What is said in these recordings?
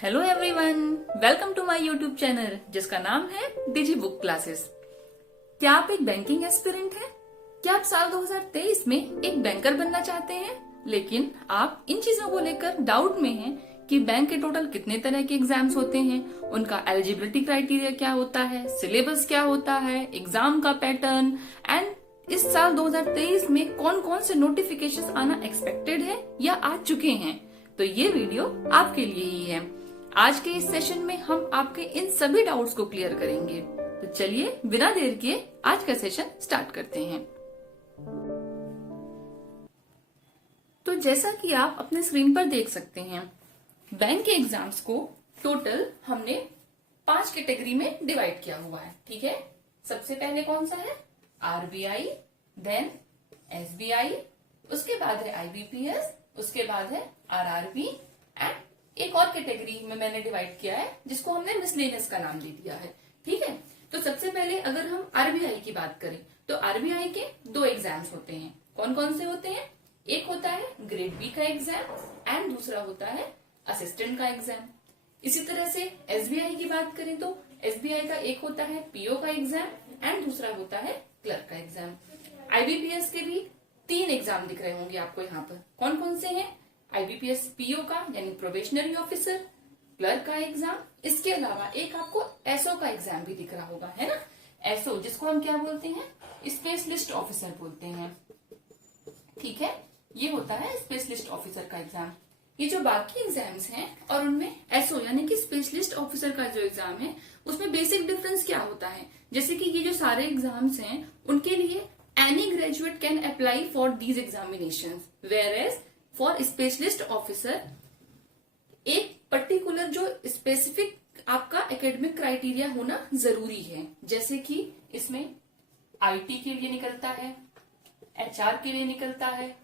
Hello everyone, welcome to my YouTube channel जिसका नाम है डिजी बुक क्लासेस। क्या आप एक बैंकिंग एस्पिरेंट हैं? क्या आप साल 2023 में एक बैंकर बनना चाहते हैं, लेकिन आप इन चीजों को लेकर डाउट में हैं कि बैंक के टोटल कितने तरह के एग्जाम्स होते हैं, उनका एलिजिबिलिटी क्राइटेरिया क्या होता है, सिलेबस क्या होता है, एग्जाम का पैटर्न एंड इस साल 2023 में कौन कौन से नोटिफिकेशन आना एक्सपेक्टेड है या आ चुके हैं। तो ये वीडियो आपके लिए ही है। आज के इस सेशन में हम आपके इन सभी डाउट्स को क्लियर करेंगे। तो चलिए बिना देर किए आज का सेशन स्टार्ट करते हैं। तो जैसा कि आप अपने स्क्रीन पर देख सकते हैं, बैंक के एग्जाम्स को टोटल हमने 5 कैटेगरी में डिवाइड किया हुआ है। ठीक है, सबसे पहले कौन सा है? आरबीआई, देन एसबीआई, उसके बाद है आईबीपीएस, उसके बाद है आरआरबी एंड एक और कैटेगरी में मैंने डिवाइड किया है जिसको हमने मिसलेनियस का नाम दे दिया है। ठीक है, तो सबसे पहले अगर हम आरबीआई की बात करें तो आरबीआई के 2 एग्जाम्स होते हैं। कौन कौन से होते हैं? एक होता है ग्रेड बी का एग्जाम एंड दूसरा होता है असिस्टेंट का एग्जाम। इसी तरह से एसबीआई की बात करें तो एसबीआई का एक होता है पीओ का एग्जाम एंड दूसरा होता है क्लर्क का एग्जाम। आईबीपीएस के भी 3 एग्जाम दिख रहे होंगे आपको यहाँ पर। कौन कौन से हैं? आईबीपीएस पीओ का यानी प्रोबेशनरी ऑफिसर, क्लर्क का एग्जाम, इसके अलावा एक आपको एसओ का एग्जाम भी दिख रहा होगा, है ना। एसओ जिसको हम क्या बोलते हैं? स्पेशलिस्ट ऑफिसर बोलते हैं। ठीक है, ये होता है स्पेशलिस्ट ऑफिसर का एग्जाम। ये जो बाकी एग्जाम्स हैं और उनमें एसओ यानी कि स्पेशलिस्ट ऑफिसर का जो एग्जाम है उसमें बेसिक डिफरेंस क्या होता है? जैसे कि ये जो सारे एग्जाम्स हैं उनके लिए any graduate can apply for these examinations, whereas for specialist officer एक पर्टिकुलर जो स्पेसिफिक आपका एकेडमिक क्राइटेरिया होना जरूरी है। जैसे कि इसमें आईटी के लिए निकलता है, एचआर के लिए निकलता है,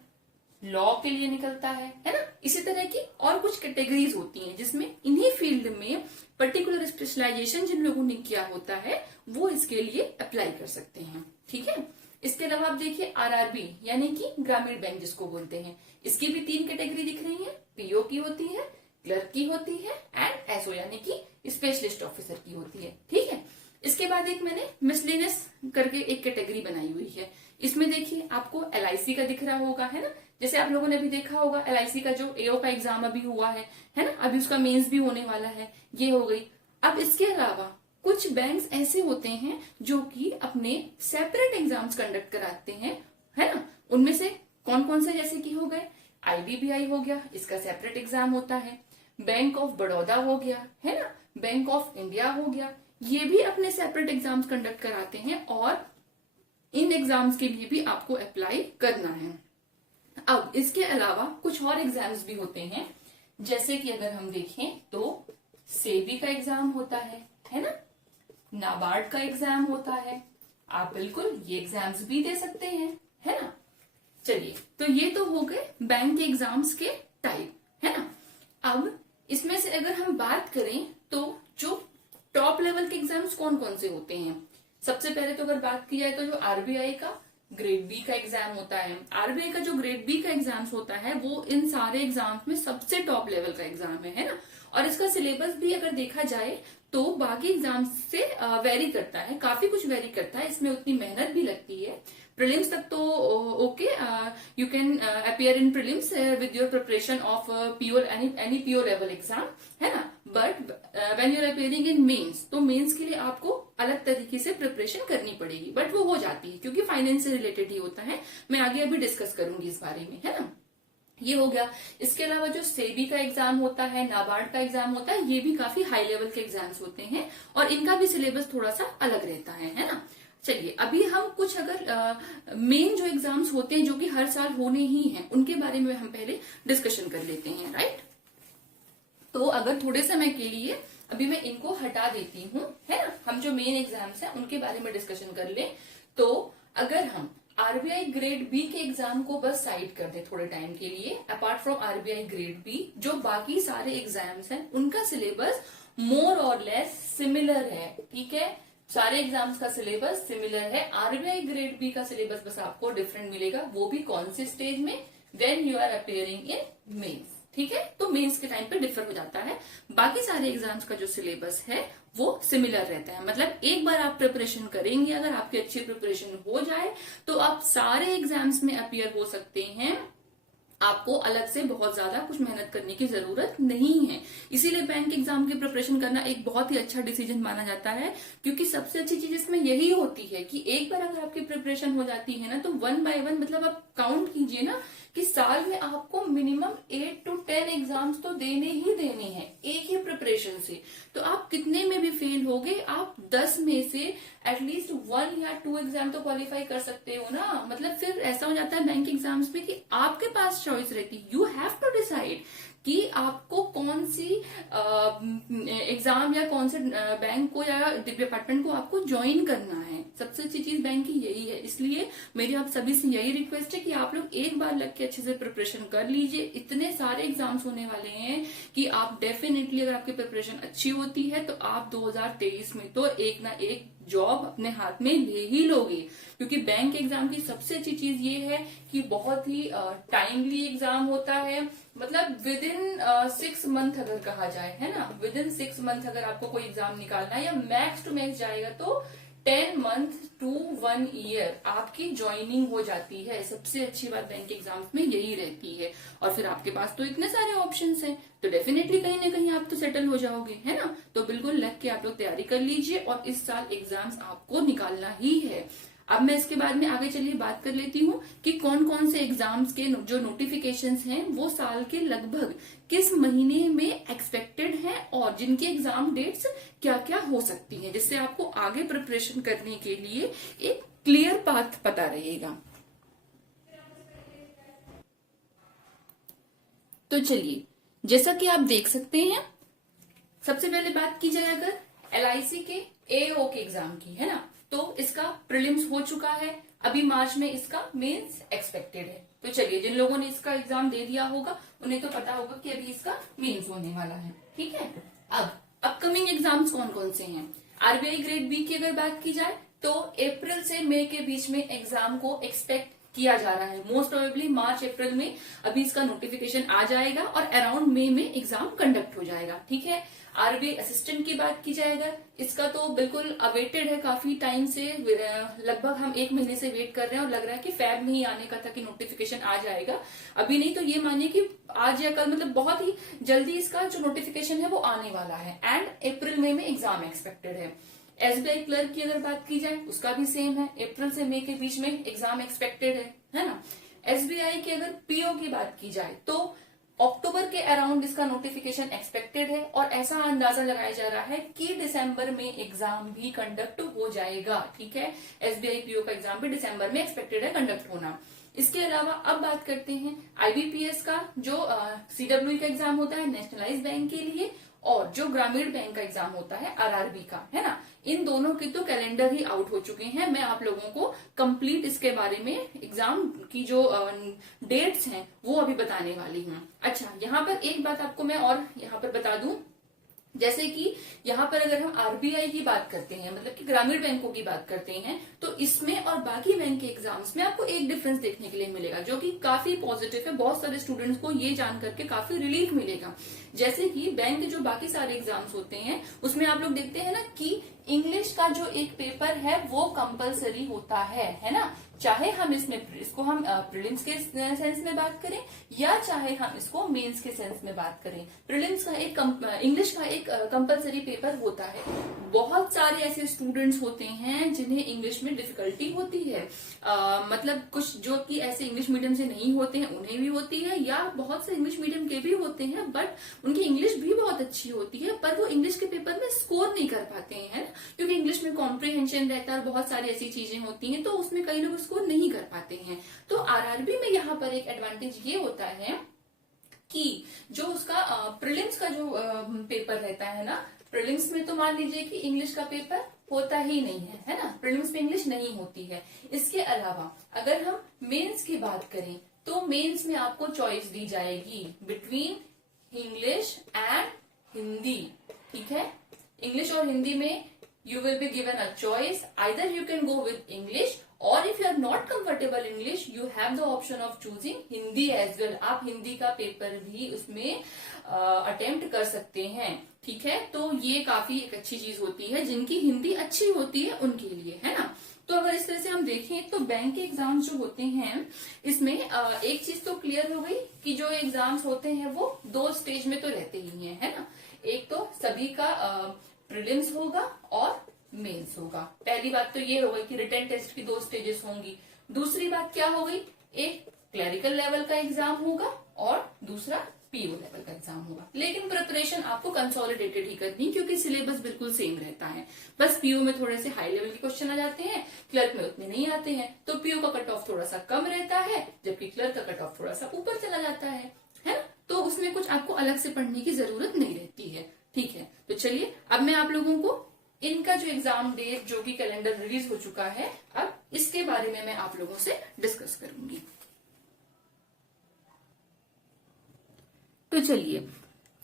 लॉ के लिए निकलता है ना। इसी तरह की और कुछ कैटेगरीज होती हैं जिसमें इन्हीं फील्ड में पर्टिकुलर स्पेशलाइजेशन जिन लोगों ने किया होता है वो इसके लिए अप्लाई कर सकते हैं। ठीक है, इसके अलावा आप देखिए आरआरबी यानी कि ग्रामीण बैंक जिसको बोलते हैं, इसकी भी 3 कैटेगरी दिख रही है। पीओ की होती है, क्लर्क की होती है एंड एसओ यानी कि स्पेशलिस्ट ऑफिसर की होती है। ठीक है, इसके बाद एक मैंने मिसलेनियस करके एक कैटेगरी बनाई हुई है। इसमें देखिए आपको एलआईसी का दिख रहा होगा, है ना। जैसे आप लोगों ने भी देखा होगा एलआईसी का जो एओ का एग्जाम अभी हुआ है ना, अभी उसका मेंस भी होने वाला है, ये हो गई। अब इसके अलावा कुछ बैंक्स ऐसे होते हैं जो कि अपने सेपरेट एग्जाम्स कंडक्ट कराते हैं, है ना। उनमें से कौन कौन से? जैसे कि हो गए आईडीबीआई हो गया, इसका सेपरेट एग्जाम होता है। बैंक ऑफ बड़ौदा हो गया, है ना। बैंक ऑफ इंडिया हो गया, ये भी अपने सेपरेट एग्जाम्स कंडक्ट कराते हैं और इन एग्जाम्स के लिए भी आपको अप्लाई करना है। अब इसके अलावा कुछ और एग्जाम्स भी होते हैं, जैसे कि अगर हम देखें तो सेबी का एग्जाम होता है ना, नाबार्ड का एग्जाम होता है। आप बिल्कुल ये एग्जाम्स भी दे सकते हैं, है ना। चलिए, तो ये तो हो गए बैंक के एग्जाम्स के टाइप, है ना। अब इसमें से अगर हम बात करें तो जो टॉप लेवल के एग्जाम्स कौन कौन से होते हैं? सबसे पहले तो अगर बात की जाए तो जो आरबीआई का ग्रेड बी का एग्जाम होता है। आरबीआई का जो ग्रेड बी का एग्जाम्स होता है वो इन सारे एग्जाम्स में सबसे टॉप लेवल का एग्जाम है ना। और इसका सिलेबस भी अगर देखा जाए तो बाकी एग्जाम्स से वेरी करता है, काफी कुछ वेरी करता है। इसमें उतनी मेहनत भी लगती है। प्रीलिम्स तक तो okay, you can appear in prelims with your preparation of PO any PO level exam, है ना। But when you are appearing in mains तो मेंस के लिए आपको अलग तरीके से प्रिपरेशन करनी पड़ेगी, बट वो हो जाती है क्योंकि फाइनेंस से रिलेटेड ही होता है। मैं आगे अभी डिस्कस करूंगी इस बारे में, है ना। ये हो गया। इसके अलावा जो सेबी का एग्जाम होता है, नाबार्ड का एग्जाम होता है, ये भी काफी हाई लेवल के एग्जाम्स होते हैं और इनका भी सिलेबस थोड़ा सा अलग रहता है ना। चलिए, अभी हम कुछ अगर मेन जो एग्जाम्स होते हैं जो कि हर साल होने ही हैं उनके बारे में हम पहले डिस्कशन कर लेते हैं, राइट। तो अगर थोड़े समय के लिए अभी मैं इनको हटा देती हूँ, है ना, हम जो मेन एग्जाम्स हैं उनके बारे में डिस्कशन कर ले। तो अगर हम आरबीआई ग्रेड बी के एग्जाम को बस साइड कर दे थोड़े टाइम के लिए, apart from RBI grade B जो बाकी सारे एग्जाम्स हैं उनका सिलेबस मोर और लेस सिमिलर है। ठीक है, सारे एग्जाम्स का सिलेबस सिमिलर है। आरबीआई ग्रेड बी का सिलेबस बस आपको डिफरेंट मिलेगा, वो भी कौन से स्टेज में? When you are appearing in mains. ठीक है, तो मेंस के टाइम पे डिफर हो जाता है। बाकी सारे एग्जाम्स का जो सिलेबस है वो सिमिलर रहता है। मतलब एक बार आप प्रिपरेशन करेंगे, अगर आपकी अच्छी प्रिपरेशन हो जाए तो आप सारे एग्जाम्स में अपीयर हो सकते हैं। आपको अलग से बहुत ज्यादा कुछ मेहनत करने की जरूरत नहीं है। इसीलिए बैंक एग्जाम की प्रिपरेशन करना एक बहुत ही अच्छा डिसीजन माना जाता है, क्योंकि सबसे अच्छी चीज इसमें यही होती है कि एक बार अगर आपकी प्रिपरेशन हो जाती है ना, तो 1 बाय 1 मतलब आप काउंट कीजिए ना कि साल में आपको मिनिमम 8 to 10 एग्जाम्स तो देने ही देने हैं एक ही प्रिपरेशन से। तो आप कितने में भी फेल हो गए, आप 10 में से एटलीस्ट 1 या 2 एग्जाम तो क्वालिफाई कर सकते हो ना। मतलब फिर ऐसा हो जाता है बैंक एग्जाम्स में कि आपके पास चॉइस रहती है, यू हैव टू डिसाइड कि आपको कौन सी एग्जाम या कौन से बैंक को या डिपार्टमेंट को आपको ज्वाइन करना है। सबसे अच्छी चीज बैंक की यही है। इसलिए मेरी आप सभी से यही रिक्वेस्ट है कि आप लोग एक बार लग के अच्छे से प्रिपरेशन कर लीजिए। इतने सारे एग्जाम्स होने वाले हैं कि आप डेफिनेटली, अगर आपकी प्रिपरेशन अच्छी होती है तो आप 2023 में तो एक ना एक जॉब अपने हाथ में ले ही लोगे। क्योंकि बैंक एग्जाम की सबसे अच्छी चीज ये है कि बहुत ही टाइमली एग्जाम होता है। मतलब विद इन 6 मंथ अगर कहा जाए, है ना, विद इन 6 मंथ अगर आपको कोई एग्जाम निकालना है, या मैक्स टू मैक्स जाएगा तो 10 मंथ to 1 ईयर आपकी ज्वाइनिंग हो जाती है। सबसे अच्छी बात बैंक एग्जाम्स में यही रहती है। और फिर आपके पास तो इतने सारे ऑप्शंस हैं, तो डेफिनेटली कहीं ना कहीं आप तो सेटल हो जाओगे, है ना। तो बिल्कुल लग के आप लोग तैयारी कर लीजिए, और इस साल एग्जाम्स आपको निकालना ही है। अब मैं इसके बाद में आगे चलिए बात कर लेती हूँ कि कौन कौन से एग्जाम्स के जो नोटिफिकेशंस हैं वो साल के लगभग किस महीने में एक्सपेक्टेड हैं, और जिनकी एग्जाम डेट्स क्या क्या हो सकती हैं, जिससे आपको आगे प्रिपरेशन करने के लिए एक क्लियर पाथ पता रहेगा। तो चलिए, जैसा कि आप देख सकते हैं, सबसे पहले बात की जाए अगर LIC के AO के एग्जाम की, है ना, तो इसका प्रीलिम्स हो चुका है। अभी मार्च में इसका मेंस एक्सपेक्टेड है। तो चलिए, जिन लोगों ने इसका एग्जाम दे दिया होगा उन्हें तो पता होगा कि अभी इसका मेंस होने वाला है, ठीक है। अब अपकमिंग एग्जाम्स कौन कौन से हैं। RBI ग्रेड बी की अगर बात की जाए तो अप्रैल से मई के बीच में एग्जाम को एक्सपेक्ट किया जा रहा है। मोस्ट प्रोबेबली मार्च अप्रैल में अभी इसका नोटिफिकेशन आ जाएगा और अराउंड मई में एग्जाम कंडक्ट हो जाएगा, ठीक है। RBI असिस्टेंट की बात की जाए अगर, इसका तो बिल्कुल अवेटेड है काफी टाइम से, लगभग हम 1 महीने से वेट कर रहे हैं, और लग रहा है कि फेब में ही आने का था कि नोटिफिकेशन आ जाएगा। अभी नहीं तो ये मानिए कि आज या कल, मतलब बहुत ही जल्दी इसका जो नोटिफिकेशन है वो आने वाला है। एंड अप्रैल मई में एग्जाम एक्सपेक्टेड है। SBI क्लर्क की अगर बात की जाए उसका भी सेम है, अप्रैल से मई के बीच में एग्जाम एक्सपेक्टेड है ना। SBI की अगर PO की बात की जाए तो अक्टूबर के अराउंड इसका नोटिफिकेशन एक्सपेक्टेड है, और ऐसा अंदाजा लगाया जा रहा है कि दिसंबर में एग्जाम भी कंडक्ट हो जाएगा, ठीक है। SBI PO का एग्जाम भी दिसंबर में एक्सपेक्टेड है कंडक्ट होना। इसके अलावा अब बात करते हैं IBPS का, जो CWE का एग्जाम होता है नेशनलाइज बैंक के लिए, और जो ग्रामीण बैंक का एग्जाम होता है RRB का, है ना। इन दोनों के तो कैलेंडर ही आउट हो चुके हैं। मैं आप लोगों को कंप्लीट इसके बारे में एग्जाम की जो डेट्स हैं वो अभी बताने वाली हूँ। अच्छा, यहाँ पर एक बात आपको मैं और यहाँ पर बता दूं, जैसे कि यहाँ पर अगर हम RBI की बात करते हैं, मतलब कि ग्रामीण बैंकों की बात करते हैं, तो इसमें और बाकी बैंक के एग्जाम्स में आपको एक डिफरेंस देखने के लिए मिलेगा, जो कि काफी पॉजिटिव है। बहुत सारे स्टूडेंट्स को ये जान करके काफी रिलीफ मिलेगा। जैसे कि बैंक के जो बाकी सारे एग्जाम्स होते हैं उसमें आप लोग देखते हैं ना कि इंग्लिश का जो एक पेपर है वो कंपलसरी होता है ना। चाहे हम इसको हम प्रीलिम्स के सेंस में बात करें, या चाहे हम इसको मेंस के सेंस में बात करें, प्रीलिम्स का एक इंग्लिश का एक कंपलसरी पेपर होता है। बहुत सारे ऐसे स्टूडेंट्स होते हैं जिन्हें इंग्लिश में डिफिकल्टी होती है, मतलब कुछ जो कि ऐसे इंग्लिश मीडियम से नहीं होते हैं उन्हें भी होती है, या बहुत से इंग्लिश मीडियम के भी होते हैं बट उनकी इंग्लिश भी बहुत अच्छी होती है, पर वो इंग्लिश के पेपर में स्कोर नहीं कर पाते हैं, क्योंकि इंग्लिश में कॉम्प्रिहेंशन रहता है और बहुत सारी ऐसी चीजें होती हैं, तो उसमें कई लोग स्कोर नहीं कर पाते हैं। तो RRB में यहाँ पर एक एडवांटेज ये होता है कि जो उसका प्रीलिम्स का जो पेपर रहता है ना, प्रीलिम्स में तो मान लीजिए कि इंग्लिश का पेपर होता ही नहीं है ना, प्रीलिम्स में इंग्लिश नहीं होती है। इसके अलावा अगर हम मेंस की बात करें तो मेंस में आपको चॉइस दी जाएगी बिटवीन इंग्लिश एंड हिंदी, ठीक है। इंग्लिश और हिंदी में you will be given a choice, either you can go with English और if you are not comfortable English, you have the option of choosing Hindi as well. आप हिंदी का paper भी उसमें attempt कर सकते हैं, ठीक है। तो ये काफी एक अच्छी चीज होती है, जिनकी हिंदी अच्छी होती है उनके लिए, है ना। तो अगर इस तरह से हम देखें तो बैंक के एग्जाम्स जो होते हैं, इसमें एक चीज तो क्लियर हो गई कि जो एग्जाम्स होते हैं वो 2 स्टेज में तो रहते ही हैं, है ना। एक तो सभी का प्रीलिम्स होगा और मेंस होगा। पहली बात तो ये हो गई कि रिटन टेस्ट की 2 स्टेजेस होंगी। दूसरी बात क्या हो गई, एक क्लरिकल लेवल का एग्जाम होगा और दूसरा पीओ लेवल का एग्जाम होगा। लेकिन प्रिपरेशन आपको कंसोलिडेटेड ही करनी, क्योंकि सिलेबस बिल्कुल सेम रहता है। बस पीओ में थोड़े से हाई लेवल के क्वेश्चन आ जाते हैं, क्लर्क में उतने नहीं आते हैं। तो पीओ का कट ऑफ थोड़ा सा कम रहता है, जबकि क्लर्क का कट ऑफ थोड़ा सा ऊपर चला जाता है ना। तो उसमें कुछ आपको अलग से पढ़ने की जरूरत नहीं रहती है, ठीक है। तो चलिए अब मैं आप लोगों को इनका जो एग्जाम डेट जो कि कैलेंडर रिलीज हो चुका है, अब इसके बारे में मैं आप लोगों से डिस्कस करूंगी। तो चलिए,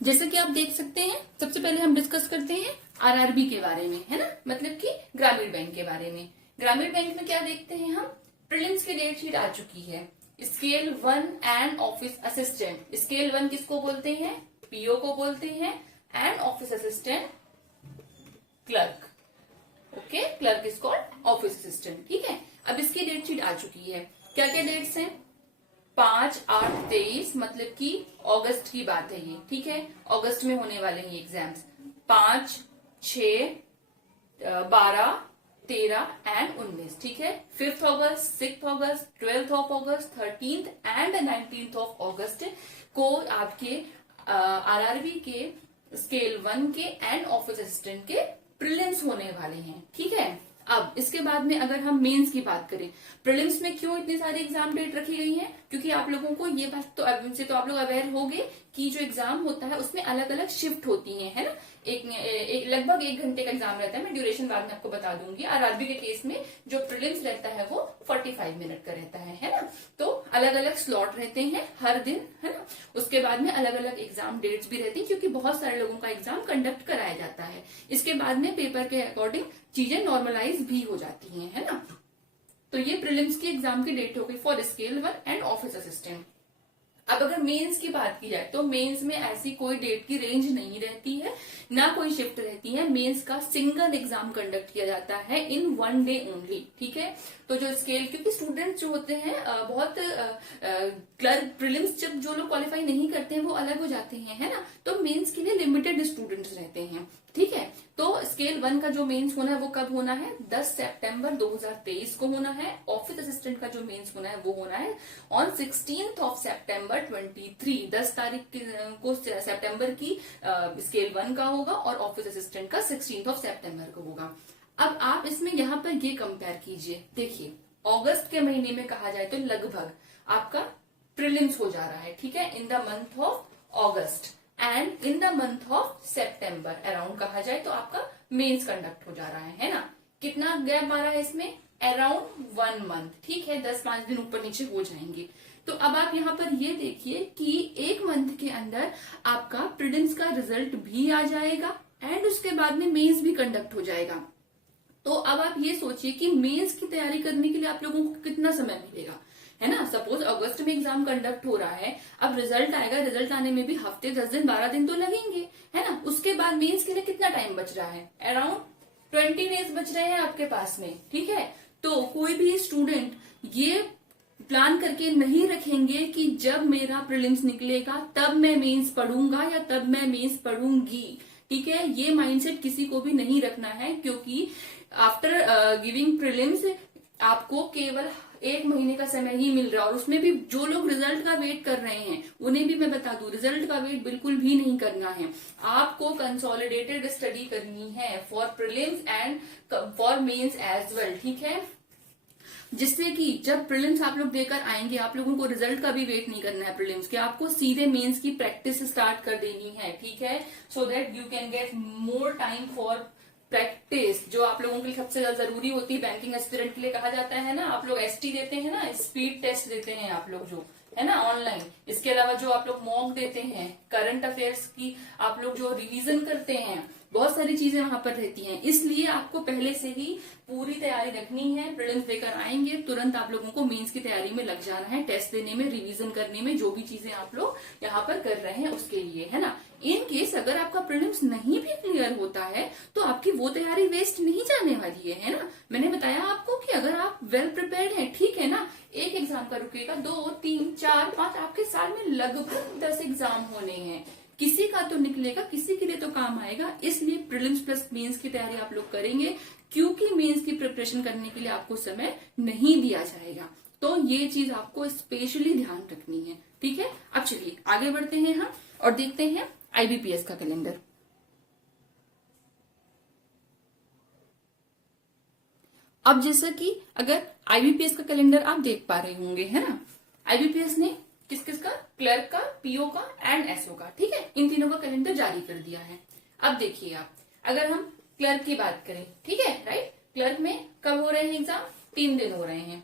जैसे कि आप देख सकते हैं, सबसे पहले हम डिस्कस करते हैं आरआरबी के बारे में, है ना, मतलब कि ग्रामीण बैंक के बारे में। ग्रामीण बैंक में क्या देखते हैं हम, प्रीलिम्स की डेट शीट आ चुकी है। Scale 1 and office assistant. Scale 1 किसको बोलते हैं, पीओ को बोलते हैं, and office assistant clerk. Okay, clerk is called office assistant, ठीक है। अब इसकी डेट शीट आ चुकी है। क्या क्या डेट्स हैं, 5-8-23, मतलब कि अगस्त की बात है ये, ठीक है। अगस्त में होने वाले हैं एग्जाम्स, 5, 6, 12, 13 एंड 19, ठीक है। 5th August, 6th August, 12th of August, 13th and 19th of अगस्त को आपके आरआरबी के स्केल 1 के एंड ऑफिस असिस्टेंट के प्रीलिम्स होने वाले हैं, ठीक है। अब इसके बाद में अगर हम मेंस की बात करें, प्रीलिम्स में क्यों इतनी सारी एग्जाम डेट रखी गई है, क्योंकि आप लोगों को ये बात तो अब से तो आप लोग अवेयर होंगे कि जो एग्जाम होता है उसमें अलग अलग शिफ्ट होती हैं, है ना। एक लगभग 1 घंटे का एग्जाम रहता है, मैं ड्यूरेशन बाद में आपको बता दूंगी। आरआरबी के केस में जो प्रीलिम्स रहता है वो 45 मिनट का रहता है ना। तो अलग अलग स्लॉट रहते हैं हर दिन, है ना। उसके बाद में अलग अलग एग्जाम डेट्स भी रहती है, क्योंकि बहुत सारे लोगों का एग्जाम कंडक्ट कराया जाता है। इसके बाद में पेपर के अकॉर्डिंग चीजें नॉर्मलाइज भी हो जाती हैं, है ना। तो ये प्रीलिम्स की एग्जाम की डेट हो गई for scale 1 and office assistant. अब अगर मेंस की बात की जाए तो मेंस में ऐसी कोई डेट की रेंज नहीं रहती है, ना कोई शिफ्ट रहती है। मेंस का सिंगल एग्जाम कंडक्ट किया जाता है इन 1 डे ओनली, ठीक है। तो जो स्केल, क्योंकि स्टूडेंट्स जो होते हैं बहुत क्लर्क प्रीलिम्स जब जो लोग क्वालिफाई नहीं करते हैं वो अलग हो जाते हैं, है ना। तो मेंस के लिए लिमिटेड स्टूडेंट्स रहते हैं, ठीक है। तो स्केल 1 का जो मेंस होना है वो कब होना है, 10 सितंबर 2023 को होना है। ऑफिस असिस्टेंट का जो मेंस होना है वो होना है ऑन 16th ऑफ सितंबर 23, 10 तारीख को सितंबर की स्केल 1 का होगा और ऑफिस असिस्टेंट का 16th ऑफ सितंबर को होगा। अब आप इसमें यहाँ पर ये कंपेयर कीजिए, देखिए अगस्त के महीने में कहा जाए तो लगभग आपका प्रीलिम्स हो जा रहा है, ठीक है, in the month of August, and in the month of September around कहा जाए तो आपका मेंस कंडक्ट हो जा रहा है ना। कितना गैप आ रहा है इसमें, अराउंड 1 मंथ, ठीक है, 10-5 दिन ऊपर नीचे हो जाएंगे। तो अब आप यहाँ पर ये देखिए कि 1 मंथ के अंदर आपका प्रीलिम्स का रिजल्ट भी आ जाएगा एंड उसके बाद में मेंस भी कंडक्ट हो जाएगा। तो अब आप ये सोचिए कि मेंस की तैयारी करने के लिए आप लोगों को कितना समय मिलेगा, है ना। सपोज अगस्त में एग्जाम कंडक्ट हो रहा है, अब रिजल्ट आएगा, रिजल्ट आने में भी हफ्ते 10 दिन 12 दिन तो लगेंगे, है ना। उसके बाद मेंस के लिए कितना टाइम बच रहा है, अराउंड 20 डेज बच रहे हैं आपके पास में, ठीक है। तो कोई भी स्टूडेंट ये प्लान करके नहीं रखेंगे कि जब मेरा प्रीलिम्स निकलेगा तब मैं मेंस पढ़ूंगा या तब मैं मेंस पढ़ूंगी, ठीक है। ये माइंडसेट किसी को भी नहीं रखना है, क्योंकि आफ्टर गिविंग प्रीलिम्स आपको केवल 1 महीने का समय ही मिल रहा है। और उसमें भी जो लोग रिजल्ट का वेट कर रहे हैं उन्हें भी मैं बता दूं, रिजल्ट का वेट बिल्कुल भी नहीं करना है। आपको कंसोलिडेटेड स्टडी करनी है for prelims and for mains as well, ठीक है। जिससे कि जब प्रीलिम्स आप लोग देकर आएंगे आप लोगों को रिजल्ट का भी वेट नहीं करना है प्रीलिम्स के, आपको सीधे मेंस की प्रैक्टिस स्टार्ट कर देनी है, ठीक है। So that you can get more time for practice, जो आप लोगों के लिए सबसे ज्यादा जरूरी होती है। बैंकिंग एस्पिरेंट के लिए कहा जाता है ना, आप लोग एसटी देते हैं ना, स्पीड टेस्ट देते हैं आप लोग, जो है ना, ऑनलाइन। इसके अलावा जो आप लोग मॉक देते हैं, करंट अफेयर्स की आप लोग जो रिवीजन करते हैं, बहुत सारी चीजें वहां पर रहती हैं। इसलिए आपको पहले से ही पूरी तैयारी रखनी है। प्रीलिम्स देकर आएंगे तुरंत आप लोगों को मेंस की तैयारी में लग जाना है, टेस्ट देने में, रिवीजन करने में, जो भी चीजें आप लोग यहाँ पर कर रहे हैं उसके लिए, है ना। इन केस अगर आपका प्रीलिम्स नहीं भी क्लियर होता है तो आपकी वो तैयारी वेस्ट नहीं जाने वाली है ना। मैंने बताया आपको कि अगर आप वेल प्रिपेयर्ड हैं, ठीक है ना, एक एग्जाम का रुकेगा, 2, 3, 4, 5, आपके साल में लगभग 10 एग्जाम होने हैं। किसी का तो निकलेगा, किसी के लिए तो काम आएगा। इसलिए प्रीलिम्स प्लस मेंस की तैयारी आप लोग करेंगे, क्योंकि मेंस की प्रिपरेशन करने के लिए आपको समय नहीं दिया जाएगा। तो ये चीज आपको स्पेशली ध्यान रखनी है, ठीक है। अब चलिए आगे बढ़ते हैं हम और देखते हैं आईबीपीएस का कैलेंडर। अब जैसा कि अगर आईबीपीएस का कैलेंडर आप देख पा रहे होंगे, है ना, आईबीपीएस ने किस किस का, क्लर्क का, पीओ का एंड एसओ का, ठीक है, इन तीनों का कैलेंडर जारी कर दिया है। अब देखिए आप, अगर हम क्लर्क की बात करें, ठीक है, राइट, क्लर्क में कब हो रहे हैं एग्जाम, 3 दिन हो रहे हैं,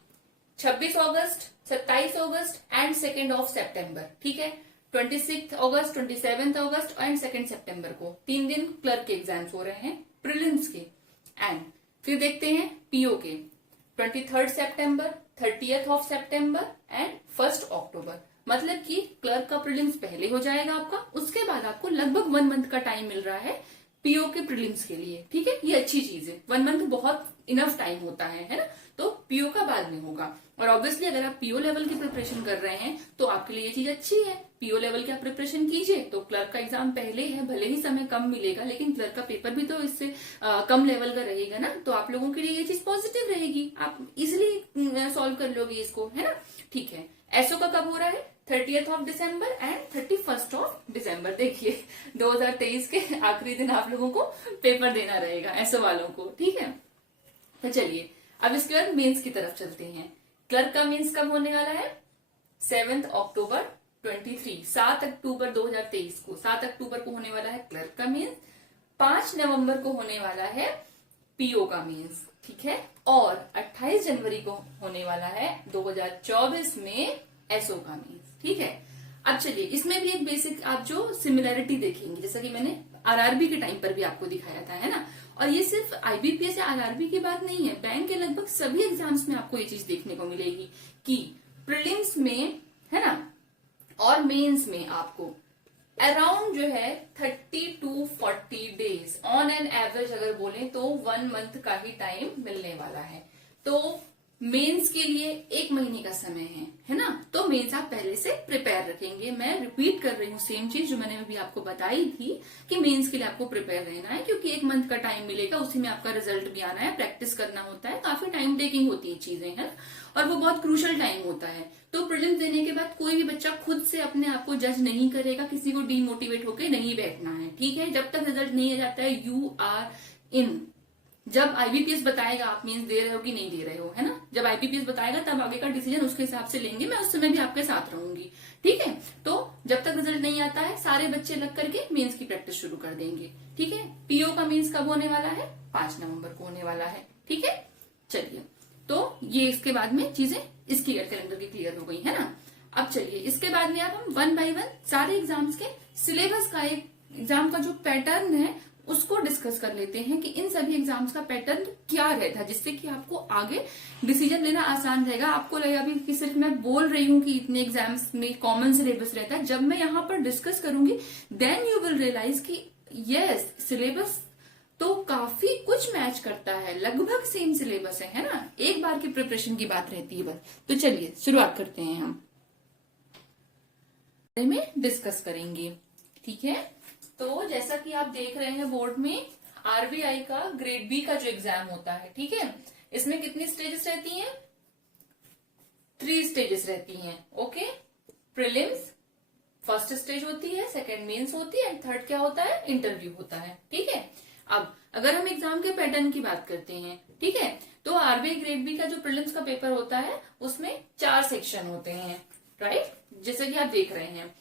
26 अगस्त, 27 अगस्त एंड 2 सितंबर, ठीक है। 26 अगस्त, 27 अगस्त एंड 2 सितंबर को 3 दिन क्लर्क के एग्जाम्स हो रहे हैं, प्रीलिम्स के। एंड फिर देखते हैं पीओ के, 23 सितंबर, 30 सितंबर एंड 1 अक्टूबर। मतलब कि क्लर्क का प्रीलिम्स पहले हो जाएगा आपका, उसके बाद आपको लगभग 1 मंथ का टाइम मिल रहा है पीओ के प्रीलिम्स के लिए, ठीक है। ये अच्छी चीज है, 1 मंथ बहुत इनफ टाइम होता है ना। तो पीओ का बाद में होगा। और ऑब्वियसली अगर आप पीओ लेवल की प्रिपरेशन कर रहे हैं तो आपके लिए ये चीज अच्छी है, पीओ लेवल की आप प्रिपरेशन कीजिए। तो क्लर्क का एग्जाम पहले है, भले ही समय कम मिलेगा, लेकिन क्लर्क का पेपर भी तो इससे कम लेवल का रहेगा ना। तो आप लोगों के लिए ये चीज पॉजिटिव रहेगी, आप इजिली सॉल्व कर लोगे इसको, है ना, ठीक है। एसओ का कब हो रहा है, 30 दिसंबर एंड 31 दिसंबर। देखिए 2023 के आखिरी दिन आप लोगों को पेपर देना रहेगा एसओ वालों को, ठीक है। तो चलिए अब इसके बाद मेंस की तरफ चलते हैं। क्लर्क का मेंस कब होने वाला है, 7 अक्टूबर 23, 7 अक्टूबर 2023 को, 7 अक्टूबर को होने वाला है क्लर्क का मेंस। 5 नवंबर को होने वाला है पीओ का मेंस, ठीक है। और 28 जनवरी को होने वाला है 2024 में एसओ का मेंस, ठीक है। अब चलिए इसमें भी एक बेसिक आप जो सिमिलैरिटी देखेंगे, जैसा कि मैंने आरआरबी के टाइम पर भी आपको दिखाया था, है ना। और ये सिर्फ आईबीपीएस या आरआरबी की बात नहीं है, बैंक के लगभग सभी एग्जाम्स में आपको ये चीज देखने को मिलेगी कि प्रीलिम्स में, है ना, और मेंस में आपको अराउंड जो है 30 to 40 days on an average अगर बोले तो 1 मंथ का ही टाइम मिलने वाला है। तो मेंस के लिए 1 महीने का समय है ना। तो मेंस आप पहले से प्रिपेयर रखेंगे। मैं रिपीट कर रही हूँ सेम चीज जो मैंने अभी आपको बताई थी कि मेंस के लिए आपको प्रिपेयर रहना है, क्योंकि 1 मंथ का टाइम मिलेगा, उसी में आपका रिजल्ट भी आना है, प्रैक्टिस करना होता है, काफी टाइम टेकिंग होती है चीजें, है, और वो बहुत क्रूशल टाइम होता है। तो प्रीलिम्स देने के बाद कोई भी बच्चा खुद से अपने आप को जज नहीं करेगा, किसी को डीमोटिवेट होकर नहीं बैठना है, ठीक है। जब तक रिजल्ट नहीं आ जाता है, यू आर इन। जब आईबीपीएस बताएगा आप मेंस दे रहे हो कि नहीं दे रहे हो, है ना, जब आईबीपीएस बताएगा तब आगे का डिसीजन उसके हिसाब से लेंगे, मैं उस समय भी आपके साथ रहूंगी, ठीक है। तो जब तक रिजल्ट नहीं आता है सारे बच्चे लग करके मेंस की प्रैक्टिस शुरू कर देंगे, ठीक है। पीओ का मेंस कब होने वाला है, 5 नवंबर को होने वाला है, ठीक है। चलिए तो ये इसके बाद में चीजें इसकी कैलेंडर की क्लियर हो गई, है ना। अब चलिए इसके बाद में अब हम 1 बाय 1 सारे एग्जाम्स के सिलेबस का, एक एग्जाम का जो पैटर्न है उसको डिस्कस कर लेते हैं कि इन सभी एग्जाम्स का पैटर्न क्या रहता है, जिससे कि आपको आगे डिसीजन लेना आसान रहेगा। आपको लगेगा अभी कि सिर्फ मैं बोल रही हूँ कि इतने एग्जाम्स में कॉमन सिलेबस रहता है, जब मैं यहाँ पर डिस्कस करूंगी देन यू विल रियलाइज कि यस सिलेबस तो काफी कुछ मैच करता है, लगभग सेम सिलेबस है ना। एक बार की प्रिपरेशन की बात रहती है बस। तो चलिए शुरुआत करते हैं, हम में डिस्कस करेंगे, ठीक है। तो जैसा कि आप देख रहे हैं बोर्ड में आरबीआई का ग्रेड बी का जो एग्जाम होता है, ठीक है, इसमें कितनी स्टेजेस रहती हैं, 3 स्टेजेस रहती हैं, ओके। प्रीलिम्स फर्स्ट स्टेज होती है, सेकंड मेंस होती है, थर्ड क्या होता है, इंटरव्यू होता है, ठीक है। अब अगर हम एग्जाम के पैटर्न की बात करते हैं, ठीक है, तो आरबीआई ग्रेड बी का जो प्रीलिम्स का पेपर होता है उसमें 4 सेक्शन होते हैं, राइट, जैसे कि आप देख रहे हैं।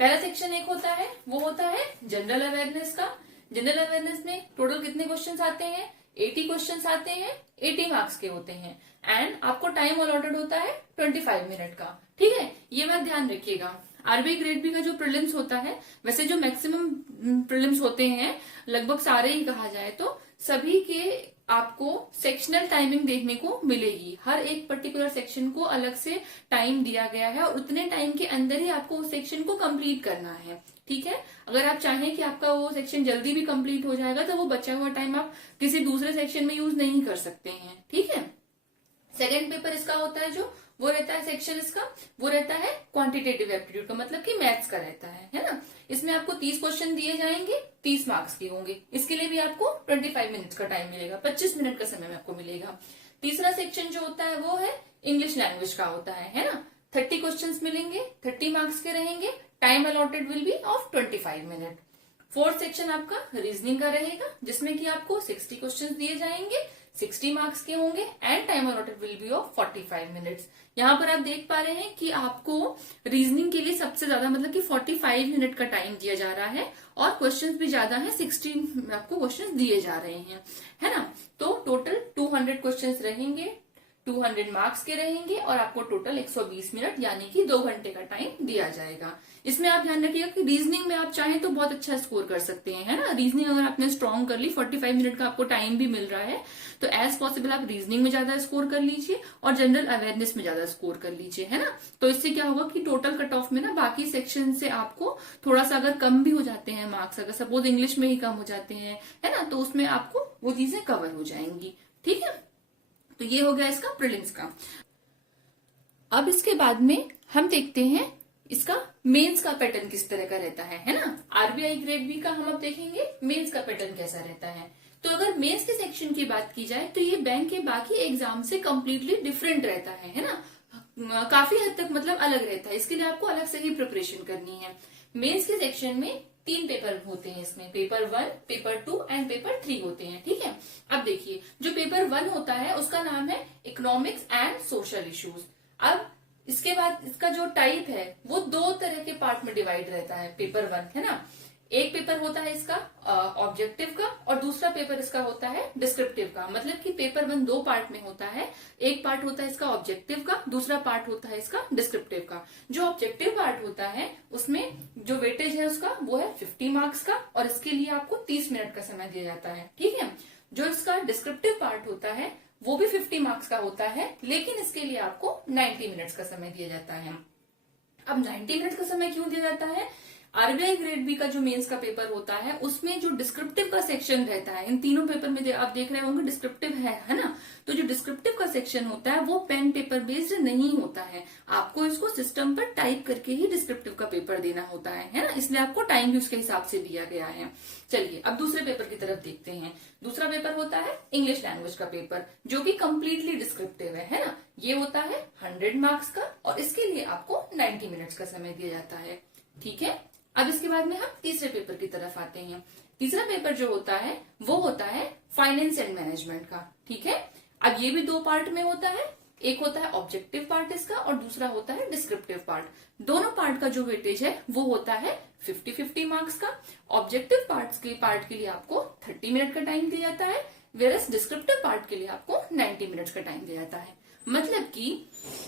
पहला सेक्शन एक होता है, वो होता है जनरल अवेयरनेस का। जनरल अवेयरनेस में टोटल कितने क्वेश्चंस आते हैं, 80 क्वेश्चंस आते हैं, 80 मार्क्स के होते हैं, एंड आपको टाइम अलॉटेड होता है 25 मिनट का, ठीक है। ये बात ध्यान रखिएगा, आरबीआई ग्रेड बी का जो प्रीलिम्स होता है, वैसे जो मैक्सिमम प्रीलिम्स होते हैं लगभग सारे ही कहा जाए तो, सभी के आपको सेक्शनल टाइमिंग देखने को मिलेगी। हर एक पर्टिकुलर सेक्शन को अलग से टाइम दिया गया है और उतने टाइम के अंदर ही आपको उस सेक्शन को कंप्लीट करना है। ठीक है, अगर आप चाहें कि आपका वो सेक्शन जल्दी भी कंप्लीट हो जाएगा तो वो बचा हुआ टाइम आप किसी दूसरे सेक्शन में यूज नहीं कर सकते हैं। ठीक है, सेकेंड पेपर इसका होता है जो वो रहता है सेक्शन इसका, वो रहता है क्वांटिटेटिव एप्टीट्यूड का, मतलब कि मैथ्स का रहता है ना। इसमें आपको 30 क्वेश्चन दिए जाएंगे, 30 मार्क्स के होंगे। इसके लिए भी आपको 25 मिनट्स का टाइम मिलेगा, 25 मिनट का समय आपको मिलेगा। तीसरा सेक्शन जो होता है वो है इंग्लिश लैंग्वेज का होता है ना। 30 क्वेश्चन मिलेंगे, 30 मार्क्स के रहेंगे, time allotted will be of 25 minute. Fourth section आपका रीजनिंग का रहेगा, जिसमें कि आपको 60 क्वेश्चन दिए जाएंगे, 60 मार्क्स के होंगे and time allotted will be of 45 minutes. यहाँ पर आप देख पा रहे हैं कि आपको रीजनिंग के लिए सबसे ज्यादा मतलब कि 45 मिनट का टाइम दिया जा रहा है और क्वेश्चंस भी ज्यादा है, 60 आपको क्वेश्चंस दिए जा रहे हैं, है ना। तो टोटल 200 क्वेश्चंस रहेंगे, 200 मार्क्स के रहेंगे और आपको टोटल 120 मिनट यानी कि 2 घंटे का टाइम दिया जाएगा। इसमें आप ध्यान रखिएगा कि रीजनिंग में आप चाहें तो बहुत अच्छा स्कोर कर सकते हैं, है ना। रीजनिंग अगर आपने स्ट्रॉन्ग कर ली, 45 मिनट का आपको टाइम भी मिल रहा है, तो एज पॉसिबल आप रीजनिंग में ज्यादा स्कोर कर लीजिए और जनरल अवेयरनेस में ज्यादा स्कोर कर लीजिए, है ना। तो इससे क्या होगा कि टोटल कट ऑफ में ना बाकी सेक्शन से आपको थोड़ा सा अगर कम भी हो जाते हैं मार्क्स, अगर सपोज इंग्लिश में ही कम हो जाते हैं, है ना, तो उसमें आपको वो चीजें कवर हो जाएंगी। ठीक है, तो ये हो गया इसका प्रीलिम्स का। अब इसके बाद में हम देखते हैं इसका मेंस का पैटर्न किस तरह का रहता है ना। आरबीआई ग्रेड बी का हम अब देखेंगे मेंस का पैटर्न कैसा रहता है। तो अगर मेंस के सेक्शन की बात की जाए तो ये बैंक के बाकी एग्जाम से कम्प्लीटली डिफरेंट रहता है ना। काफी हद तक मतलब अलग रहता है, इसके लिए आपको अलग से ही प्रिपरेशन करनी है। मेंस के सेक्शन में 3 पेपर होते हैं, इसमें पेपर 1, पेपर 2 एंड पेपर 3 होते हैं। ठीक है, अब देखिए जो पेपर 1 होता है उसका नाम है इकोनॉमिक्स एंड सोशल इश्यूज। अब इसके बाद इसका जो टाइप है वो 2 तरह के पार्ट में डिवाइड रहता है पेपर 1, है ना। एक पेपर होता है इसका ऑब्जेक्टिव का और दूसरा पेपर इसका होता है डिस्क्रिप्टिव का। मतलब कि पेपर 1 2 पार्ट में होता है, एक पार्ट होता है इसका ऑब्जेक्टिव का, दूसरा पार्ट होता है इसका डिस्क्रिप्टिव का। जो ऑब्जेक्टिव पार्ट होता है उसमें जो वेटेज है उसका वो है 50 मार्क्स का और इसके लिए आपको 30 मिनट का समय दिया जाता है। ठीक है, जो इसका डिस्क्रिप्टिव पार्ट होता है वो भी 50 मार्क्स का होता है, लेकिन इसके लिए आपको 90 मिनट्स का समय दिया जाता है। अब 90 मिनट का समय क्यों दिया जाता है? आरबीआई ग्रेड बी का जो मेंस का पेपर होता है उसमें जो डिस्क्रिप्टिव का सेक्शन रहता है, इन तीनों पेपर में आप देख रहे होंगे डिस्क्रिप्टिव है ना। तो जो डिस्क्रिप्टिव का सेक्शन होता है वो पेन पेपर बेस्ड नहीं होता है, आपको इसको सिस्टम पर टाइप करके ही डिस्क्रिप्टिव का पेपर देना होता है ना। इसलिए आपको टाइम भी उसके हिसाब से दिया गया है। चलिए अब दूसरे पेपर की तरफ देखते हैं। दूसरा पेपर होता है इंग्लिश लैंग्वेज का पेपर, जो कि कम्प्लीटली डिस्क्रिप्टिव है ना। ये होता है 100 मार्क्स का और इसके लिए आपको 90 मिनट्स का समय दिया जाता है। ठीक है, अब इसके बाद में हम तीसरे पेपर की तरफ आते हैं। तीसरा पेपर जो होता है वो होता है फाइनेंस एंड मैनेजमेंट का। ठीक है, अब ये भी 2 पार्ट में होता है, एक होता है ऑब्जेक्टिव पार्ट इसका और दूसरा होता है डिस्क्रिप्टिव पार्ट। दोनों पार्ट का जो वेटेज है वो होता है 50-50 मार्क्स का। ऑब्जेक्टिव पार्ट के लिए आपको 30 मिनट का टाइम दिया जाता है, वेरस डिस्क्रिप्टिव पार्ट के लिए आपको 90 मिनट्स का टाइम दिया जाता है। मतलब कि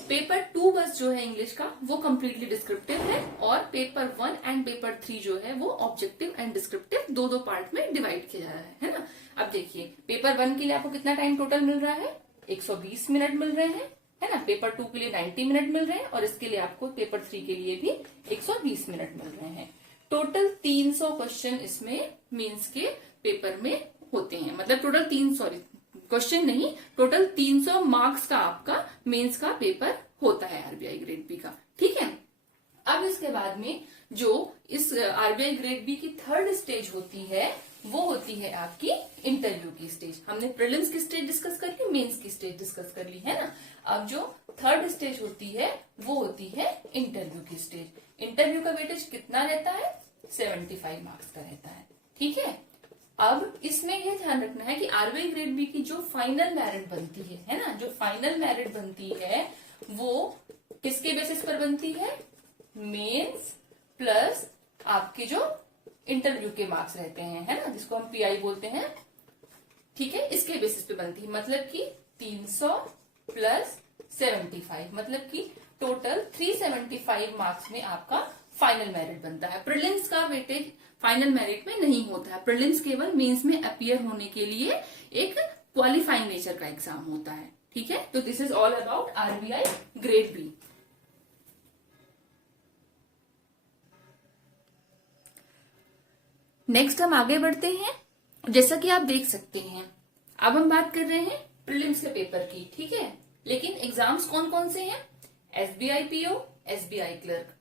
पेपर 2 बस जो है इंग्लिश का वो कम्प्लीटली डिस्क्रिप्टिव है और पेपर 1 एंड पेपर 3 जो है वो ऑब्जेक्टिव एंड डिस्क्रिप्टिव 2 पार्ट में डिवाइड किया जा रहा है ना। अब देखिए पेपर 1 के लिए आपको कितना टाइम टोटल मिल रहा है? 120 मिनट मिल रहे हैं, है ना। पेपर 2 के लिए 90 मिनट मिल रहे हैं और इसके लिए आपको पेपर 3 के लिए भी 120 मिनट मिल रहे हैं। टोटल 300 क्वेश्चन इसमें मेंस के पेपर में होते हैं, मतलब टोटल 300 क्वेश्चन नहीं, टोटल 300 मार्क्स का आपका मेंस का पेपर होता है आरबीआई ग्रेड बी का। ठीक है, अब इसके बाद में जो इस आरबीआई ग्रेड बी की 3rd स्टेज होती है वो होती है आपकी इंटरव्यू की स्टेज। हमने प्रीलिम्स की स्टेज डिस्कस कर ली, मेंस की स्टेज डिस्कस कर ली, है ना। अब जो 3rd स्टेज होती है वो होती है इंटरव्यू की स्टेज। इंटरव्यू का वेटेज कितना रहता है? 75 मार्क्स का रहता है। ठीक है, अब इसमें यह ध्यान रखना है कि आरबीआई ग्रेड बी की जो फाइनल मेरिट बनती है ना, जो फाइनल मेरिट बनती है वो किसके बेसिस पर बनती है? मेंस प्लस आपके जो इंटरव्यू के मार्क्स रहते हैं, है ना, जिसको हम पीआई बोलते हैं। ठीक है, इसके बेसिस पे बनती है। मतलब कि 300 प्लस 75, मतलब कि टोटल 375 मार्क्स में आपका फाइनल मेरिट बनता है। प्रीलिम्स का वेटेज फाइनल मेरिट में नहीं होता है। प्रीलिम्स केवल मेंस में अपीयर होने के लिए एक क्वालिफाइंग नेचर का एग्जाम होता है। ठीक है, तो this is all about RBI grade B. Next हम आगे बढ़ते हैं। जैसा कि आप देख सकते हैं, अब हम बात कर रहे हैं प्रीलिम्स के पेपर की। ठीक है, लेकिन एग्जाम्स कौन कौन से हैं? SBI PO, SBI clerk,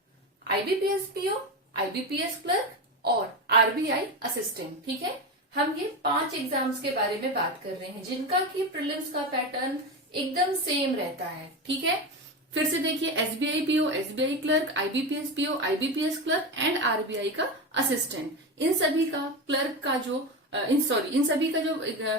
IBPS PO, IBPS clerk और आरबीआई असिस्टेंट। ठीक है, हम ये 5 एग्जाम्स के बारे में बात कर रहे हैं जिनका की प्रीलिम्स का पैटर्न एकदम सेम रहता है। ठीक है, फिर से देखिए, SBI PO, SBI clerk, IBPS PO, IBPS clerk and RBI का असिस्टेंट। इन सभी का क्लर्क का जो इन सभी का जो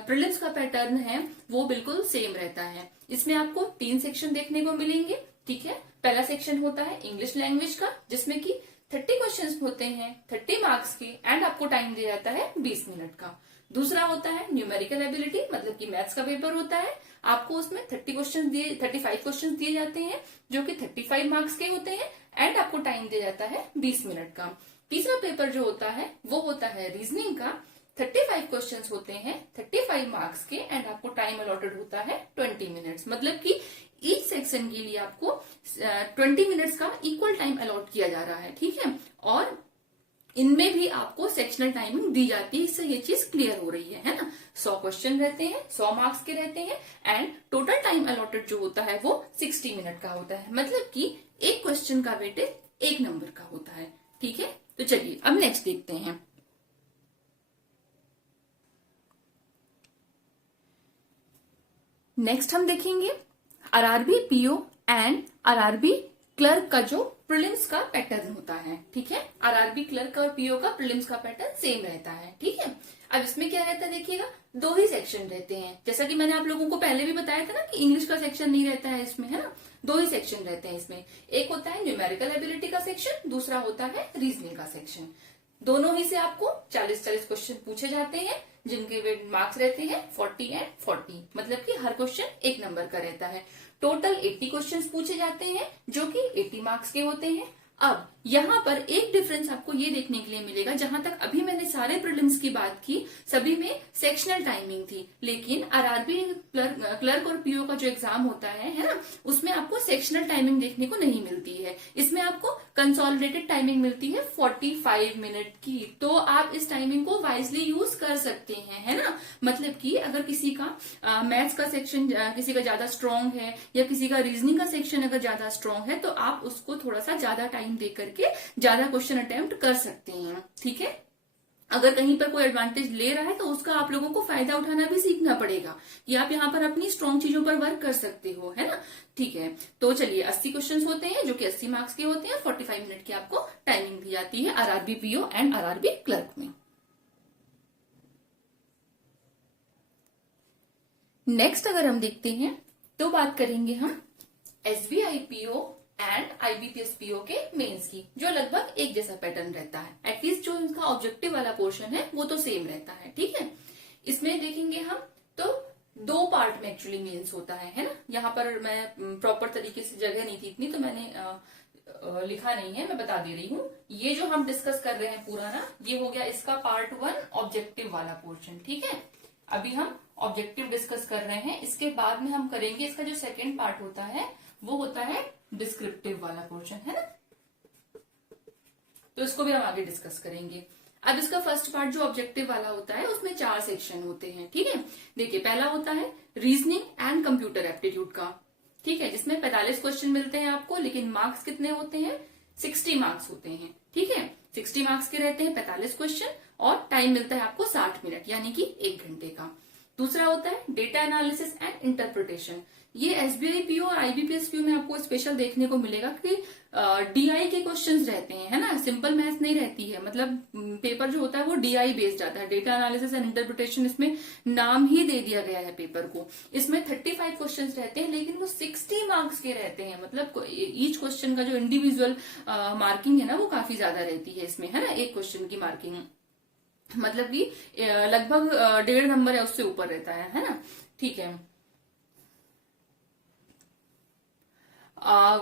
प्रीलिम्स का पैटर्न है वो बिल्कुल सेम रहता है। इसमें आपको 3 सेक्शन देखने को मिलेंगे। ठीक है, पहला सेक्शन होता है इंग्लिश लैंग्वेज का, जिसमें कि 30 क्वेश्चंस होते हैं 30 मार्क्स के एंड आपको टाइम दिया जाता है 20 मिनट का। दूसरा होता है न्यूमेरिकल एबिलिटी, मतलब कि मैथ्स का पेपर होता है। आपको उसमें 35 क्वेश्चन दिए जाते हैं जो कि 35 मार्क्स के होते हैं एंड आपको टाइम दिया जाता है 20 मिनट का। तीसरा पेपर जो होता है वो होता है रीजनिंग का। 35 क्वेश्चंस होते हैं 35 मार्क्स के एंड आपको टाइम अलॉटेड होता है 20 मिनट्स। मतलब कि ईच सेक्शन के लिए आपको 20 मिनट्स का इक्वल टाइम अलॉट किया जा रहा है। ठीक है, और इनमें भी आपको सेक्शनल टाइमिंग दी जाती है। इससे ये चीज क्लियर हो रही है ना। 100 क्वेश्चन रहते हैं, 100 मार्क्स के रहते हैं एंड टोटल टाइम अलॉटेड जो होता है वो 60 मिनट का होता है। मतलब कि एक क्वेश्चन का वेटेज 1 नंबर का होता है। ठीक है, तो चलिए अब नेक्स्ट देखते हैं। नेक्स्ट हम देखेंगे RRB PO and RRB clerk का जो प्रीलिम्स का पैटर्न होता है। ठीक है, आरआरबी क्लर्क और पीओ का प्रीलिम्स का पैटर्न सेम रहता है। ठीक है, अब इसमें क्या रहता है देखिएगा, 2 ही सेक्शन रहते हैं। जैसा कि मैंने आप लोगों को पहले भी बताया था ना कि इंग्लिश का सेक्शन नहीं रहता है इसमें, है ना। 2 ही सेक्शन रहते हैं इसमें। एक होता है न्यूमेरिकल एबिलिटी का सेक्शन, दूसरा होता है रीजनिंग का सेक्शन। दोनों ही से आपको 40-40 क्वेश्चन पूछे जाते हैं जिनके वेट मार्क्स रहते हैं 40 एंड 40। मतलब कि हर क्वेश्चन 1 नंबर का रहता है। टोटल 80 क्वेश्चंस पूछे जाते हैं जो कि 80 मार्क्स के होते हैं। अब यहाँ पर एक डिफरेंस आपको ये देखने के लिए मिलेगा, जहां तक अभी मैंने सारे प्रीलिम्स की बात की सभी में सेक्शनल टाइमिंग थी, लेकिन आरआरबी क्लर्क और पीओ का जो एग्जाम होता है ना, उसमें आपको सेक्शनल टाइमिंग देखने को नहीं मिलती है। इसमें आपको कंसोलिडेटेड टाइमिंग मिलती है 45 मिनट की। तो आप इस टाइमिंग को वाइजली यूज कर सकते हैं, है ना। मतलब कि अगर किसी का मैथ्स का सेक्शन किसी का ज्यादा स्ट्रांग है या किसी का रीजनिंग का सेक्शन अगर ज्यादा स्ट्रांग है तो आप उसको थोड़ा सा ज्यादा टाइम दे करके ज्यादा क्वेश्चन अटेम्प्ट कर सकते हैं। ठीक है, अगर कहीं पर कोई एडवांटेज ले रहा है तो उसका आप लोगों को फायदा उठाना भी सीखना पड़ेगा कि आप यहाँ पर अपनी स्ट्रॉन्ग चीजों पर वर्क कर सकते हो, है ना। ठीक है, तो चलिए 80 क्वेश्चंस होते हैं जो कि 80 मार्क्स के होते हैं। 45 मिनट की आपको टाइमिंग दी जाती है RRB PO and RRB clerk में। नेक्स्ट अगर हम देखते हैं तो बात करेंगे हम SBI PO and IBPS PO के मेंस की, जो लगभग एक जैसा पैटर्न रहता है। एटलीस्ट जो इनका ऑब्जेक्टिव वाला पोर्शन है वो तो सेम रहता है। ठीक है, इसमें देखेंगे हम तो 2 पार्ट में एक्चुअली मेंस होता है ना। यहाँ पर मैं प्रॉपर तरीके से जगह नहीं थी इतनी, तो मैंने लिखा नहीं है, मैं बता दे रही हूँ। ये जो हम डिस्कस कर रहे हैं पूरा ना, ये हो गया इसका पार्ट 1 ऑब्जेक्टिव वाला पोर्शन। ठीक है, अभी हम ऑब्जेक्टिव डिस्कस कर रहे हैं। इसके बाद में हम करेंगे इसका जो सेकेंड पार्ट होता है वो होता है डिस्क्रिप्टिव वाला पोर्शन, है ना। तो इसको भी हम आगे डिस्कस करेंगे। अब इसका फर्स्ट पार्ट जो ऑब्जेक्टिव वाला होता है उसमें 4 सेक्शन होते हैं। ठीक है, देखिए पहला होता है रीजनिंग एंड कंप्यूटर एप्टीट्यूड का। ठीक है, जिसमें 45 क्वेश्चन मिलते हैं आपको, लेकिन मार्क्स कितने होते हैं? 60 मार्क्स होते हैं। ठीक है, 60 मार्क्स के रहते हैं 45 क्वेश्चन और टाइम मिलता है आपको 60 मिनट यानी कि 1 घंटे का। दूसरा होता है डेटा एनालिसिस एंड इंटरप्रिटेशन। ये एसबीआई पीओ और आईबीपीएस पीओ में आपको स्पेशल देखने को मिलेगा कि डीआई के क्वेश्चंस रहते हैं, है ना। सिंपल मैथ्स नहीं रहती है, मतलब पेपर जो होता है वो डीआई बेस्ड आता है, डेटा एनालिसिस एंड इंटरप्रिटेशन। इसमें नाम ही दे दिया गया है पेपर को। इसमें 35 क्वेश्चंस रहते हैं लेकिन वो 60 मार्क्स के रहते हैं। मतलब ईच क्वेश्चन का जो इंडिविजुअल मार्किंग है ना वो काफी ज्यादा रहती है इसमें, है ना। एक क्वेश्चन की मार्किंग मतलब कि लगभग 1.5 नंबर है उससे ऊपर रहता है ना। ठीक है,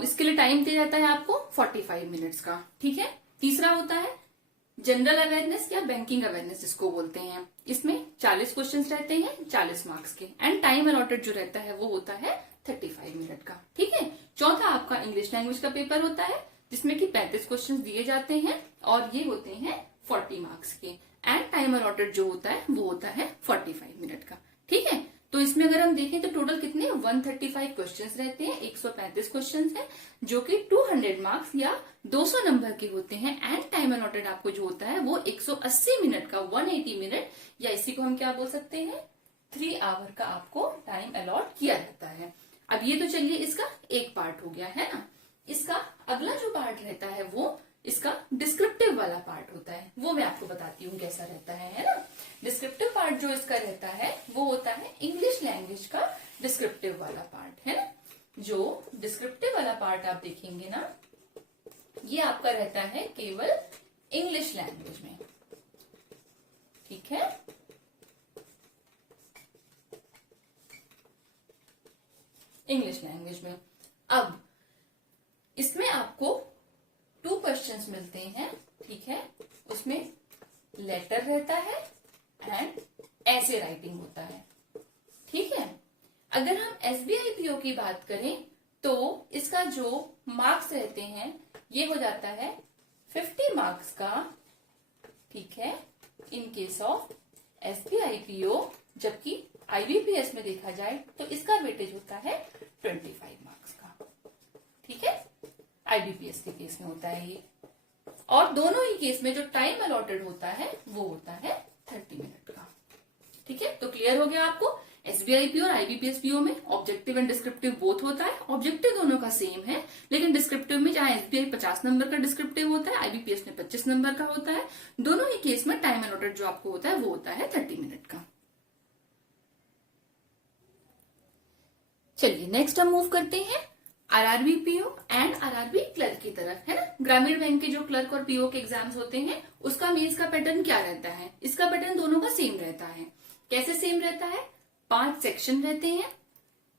इसके लिए टाइम दिया जाता है आपको 45 मिनट्स का। ठीक है। तीसरा होता है जनरल अवेयरनेस या बैंकिंग अवेयरनेस जिसको बोलते हैं। इसमें 40 क्वेश्चंस रहते हैं 40 मार्क्स के, एंड टाइम अलॉटेड जो रहता है वो होता है 35 मिनट का। ठीक है। चौथा आपका इंग्लिश लैंग्वेज का पेपर होता है जिसमें कि 35 क्वेश्चंस दिए जाते हैं और ये होते हैं 40 मार्क्स के, एंड टाइम अलॉटेड जो होता है वो होता है 45 मिनट का। ठीक है। तो इसमें अगर हम देखें तो टोटल कितने 135 क्वेश्चंस रहते हैं, 135 क्वेश्चंस हैं जो कि 200 मार्क्स या 200 नंबर के होते हैं, एंड टाइम अलॉटेड आपको जो होता है वो 180 मिनट का, 180 मिनट, या इसी को हम क्या बोल सकते हैं 3 आवर का आपको टाइम अलॉट किया जाता है। अब ये तो चलिए इसका एक पार्ट हो गया है ना। इसका अगला जो पार्ट रहता है वो इसका डिस्क्रिप्टिव वाला पार्ट होता है, वो मैं आपको बताती हूँ कैसा रहता है ना। डिस्क्रिप्टिव पार्ट जो इसका रहता है वो होता है इंग्लिश लैंग्वेज का डिस्क्रिप्टिव वाला पार्ट है ना। जो डिस्क्रिप्टिव वाला पार्ट आप देखेंगे ना, ये आपका रहता है केवल इंग्लिश लैंग्वेज में। ठीक है। इंग्लिश लैंग्वेज में। अब इसमें आपको 2 क्वेश्चंस मिलते हैं। ठीक है। उसमें लेटर रहता है एंड ऐसे राइटिंग होता है। ठीक है। अगर हम एसबीआई पीओ की बात करें तो इसका जो मार्क्स रहते हैं ये हो जाता है 50 मार्क्स का। ठीक है। In case of SBI PO, जबकि आईबीपीएस में देखा जाए तो इसका वेटेज होता है 25 मार्क्स का। ठीक है। आईबीपीएस के केस में होता है ये, और दोनों ही केस में जो टाइम अलॉटेड होता है वो होता है 30 मिनट का। ठीक है। तो क्लियर हो गया आपको, एसबीआई पीओ और आईबीपीएस पीओ में ऑब्जेक्टिव एंड डिस्क्रिप्टिव बोथ होता है। ऑब्जेक्टिव दोनों का सेम है, लेकिन डिस्क्रिप्टिव में जहां एसबीआई 50 नंबर का डिस्क्रिप्टिव होता है, आईबीपीएस में 25 नंबर का होता है। दोनों ही केस में टाइम अलॉटेड जो आपको होता है वो होता है 30 मिनट का। चलिए नेक्स्ट हम मूव करते हैं RRB PO and RRB clerk की तरफ, है ना। ग्रामीण बैंक के जो क्लर्क और पीओ के एग्जाम्स होते हैं उसका मेंस का पैटर्न क्या रहता है। इसका पैटर्न दोनों का सेम रहता है। कैसे सेम रहता है, 5 सेक्शन रहते हैं।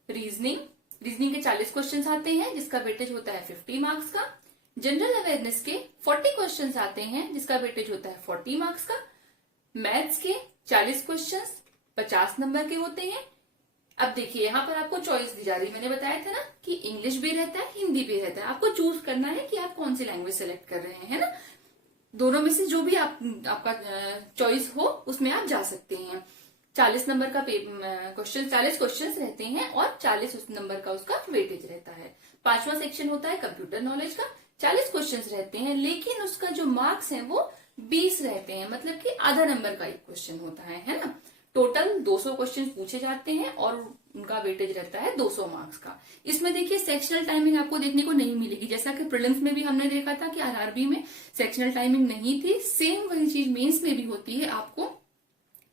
रीजनिंग के 40 क्वेश्चन आते हैं जिसका वेटेज होता है 50 मार्क्स का। जनरल अवेयरनेस के 40 क्वेश्चन आते हैं जिसका वेटेज होता है 40 मार्क्स का। मैथ्स के 40 क्वेश्चन 50 नंबर के होते हैं। अब देखिए यहाँ पर आपको चॉइस दी जा रही है, मैंने बताया था ना कि इंग्लिश भी रहता है हिंदी भी रहता है। आपको चूज करना है कि आप कौन सी लैंग्वेज सेलेक्ट कर रहे हैं, है ना। दोनों में से जो भी आपका चॉइस हो उसमें आप जा सकते हैं। 40 नंबर का क्वेश्चन 40 क्वेश्चन रहते हैं और 40 उस नंबर का उसका वेटेज रहता है। 5वां सेक्शन होता है कंप्यूटर नॉलेज का, 40 क्वेश्चन रहते हैं लेकिन उसका जो मार्क्स है वो 20 रहते हैं, मतलब कि आधा नंबर का एक क्वेश्चन होता है ना। टोटल 200 क्वेश्चन पूछे जाते हैं और उनका वेटेज रहता है 200 मार्क्स का। इसमें देखिए सेक्शनल टाइमिंग आपको देखने को नहीं मिलेगी, जैसा कि प्रीलिम्स में भी हमने देखा था कि आरआरबी में सेक्शनल टाइमिंग नहीं थी। सेम वही चीज मेंस में भी होती है। आपको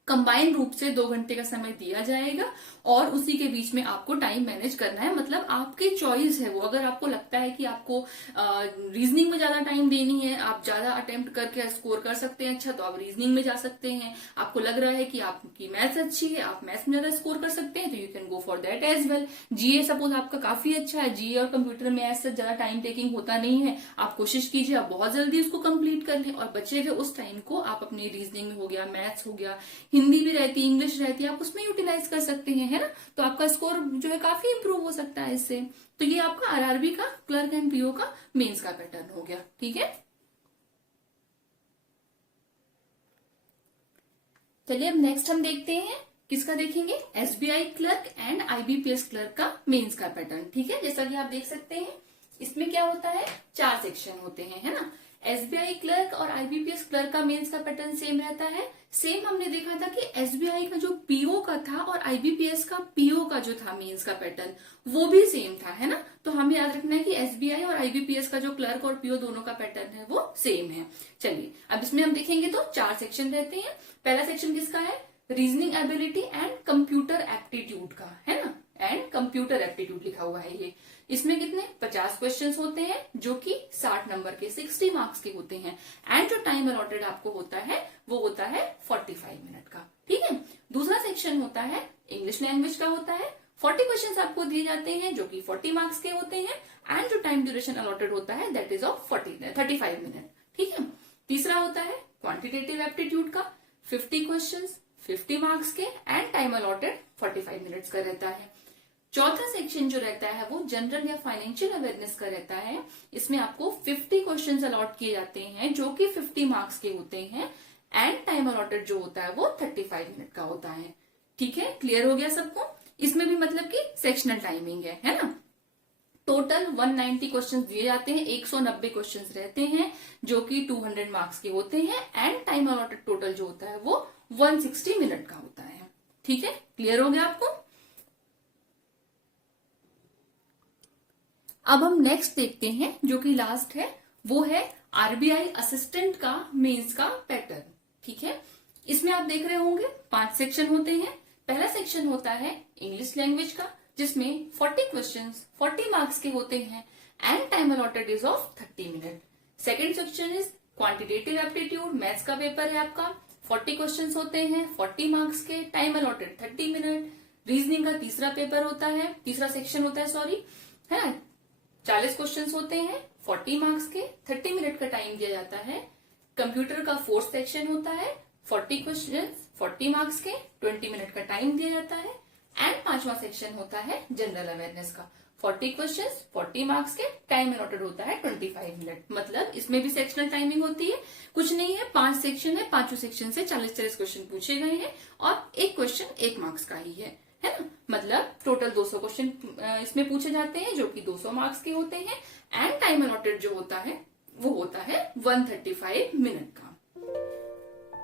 कंबाइंड रूप से 2 घंटे का समय दिया जाएगा और उसी के बीच में आपको टाइम मैनेज करना है। मतलब आपकी चॉइस है वो। अगर आपको लगता है कि आपको रीजनिंग में ज्यादा टाइम देनी है, आप ज्यादा अटेम्प्ट करके स्कोर कर सकते हैं अच्छा, तो आप रीजनिंग में जा सकते हैं। आपको लग रहा है कि आपकी मैथ्स अच्छी है, आप मैथ्स में ज्यादा स्कोर कर सकते हैं, तो you can go for that as well. GA suppose आपका काफी अच्छा है, जीए और कंप्यूटर में ऐसा ज्यादा टाइम टेकिंग होता नहीं है, आप कोशिश कीजिए आप बहुत जल्दी उसको कंप्लीट कर लें और बचे हुए उस टाइम को आप अपनी रीजनिंग में हो गया, मैथ्स हो गया, हिंदी भी रहती है, इंग्लिश रहती है, आप उसमें यूटिलाइज कर सकते हैं, है ना। तो आपका स्कोर जो है काफी इंप्रूव हो सकता है इससे। तो ये आपका आरआरबी का क्लर्क एंड पीओ का मेंस का पैटर्न हो गया। ठीक है। चलिए अब नेक्स्ट हम देखते हैं किसका देखेंगे, SBI clerk and IBPS clerk का मेंस का पैटर्न। ठीक है। जैसा कि आप देख सकते हैं इसमें क्या होता है, 4 सेक्शन होते हैं, है ना। एसबीआई क्लर्क और आईबीपीएस क्लर्क का मेंस का पैटर्न सेम रहता है। सेम हमने देखा था कि एसबीआई का जो पीओ का था और आईबीपीएस का पीओ का जो था मेंस का पैटर्न वो भी सेम था, है ना। तो हमें याद रखना है कि एसबीआई और आईबीपीएस का जो क्लर्क और पीओ दोनों का पैटर्न है वो सेम है। चलिए अब इसमें हम देखेंगे तो 4 सेक्शन रहते हैं। पहला सेक्शन किसका है, reasoning ability and computer aptitude का, है ना। एंड कंप्यूटर एप्टीट्यूड लिखा हुआ है ये। इसमें कितने 50 क्वेश्चंस होते हैं जो कि 60 नंबर के 60 मार्क्स के होते हैं। एंड जो टाइम अलॉटेड आपको होता है वो होता है 45 मिनट का। ठीक है। दूसरा सेक्शन होता है इंग्लिश लैंग्वेज का होता है, 40 क्वेश्चंस आपको दिए जाते हैं जो कि 40 मार्क्स के होते हैं एंड जो टाइम ड्यूरेशन अलॉटेड होता है दैट इज ऑफ 35 मिनट। ठीक है। तीसरा होता है क्वांटिटेटिव एप्टीट्यूड का 50 क्वेश्चंस 50 मार्क्स के एंड टाइम अलॉटेड 45 मिनट्स का रहता है। चौथा सेक्शन जो रहता है वो जनरल या फाइनेंशियल अवेयरनेस का रहता है। इसमें आपको 50 क्वेश्चंस अलॉट किए जाते हैं जो कि 50 मार्क्स के होते हैं एंड टाइम अलॉटेड जो होता है वो 35 मिनट का होता है। ठीक है, क्लियर हो गया सबको। इसमें भी मतलब कि सेक्शनल टाइमिंग है ना। टोटल 190 क्वेश्चंस दिए जाते हैं, 190 क्वेश्चंस रहते हैं जो कि 200 मार्क्स के होते हैं एंड टाइम अलॉटेड टोटल जो होता है वो 160 मिनट का होता है। ठीक है, क्लियर हो गया आपको। अब हम नेक्स्ट देखते हैं जो कि लास्ट है, वो है आरबीआई असिस्टेंट का मेंस का पैटर्न। ठीक है, इसमें आप देख रहे होंगे 5 सेक्शन होते हैं। पहला सेक्शन होता है इंग्लिश लैंग्वेज का जिसमें 40 क्वेश्चंस 40 मार्क्स के होते हैं and time allotted is of 30 minute. Second section is quantitative aptitude, maths का पेपर है आपका, 40 क्वेश्चंस होते हैं 40 मार्क्स के, टाइम अलॉटेड 30 मिनट। रीजनिंग का तीसरा पेपर होता है, तीसरा सेक्शन होता है सॉरी, है ना, 40 क्वेश्चंस होते हैं 40 मार्क्स के, 30 मिनट का टाइम दिया जाता है। कंप्यूटर का फोर्थ सेक्शन होता है 40 क्वेश्चंस 40 मार्क्स के, 20 मिनट का टाइम दिया जाता है। एंड पांचवा सेक्शन होता है जनरल अवेयरनेस का, 40 क्वेश्चंस 40 मार्क्स के, टाइम अलॉटेड होता है 25 मिनट। मतलब इसमें भी सेक्शनल टाइमिंग होती है, कुछ नहीं है, 5 सेक्शन है, 5 सेक्शन से 40-40 क्वेश्चन पूछे गए हैं और एक क्वेश्चन 1 मार्क्स का ही है ना। मतलब टोटल 200 क्वेश्चन इसमें पूछे जाते हैं जो कि 200 मार्क्स के होते हैं एंड टाइम अलॉटेड जो होता है वो होता है 135 मिनट का।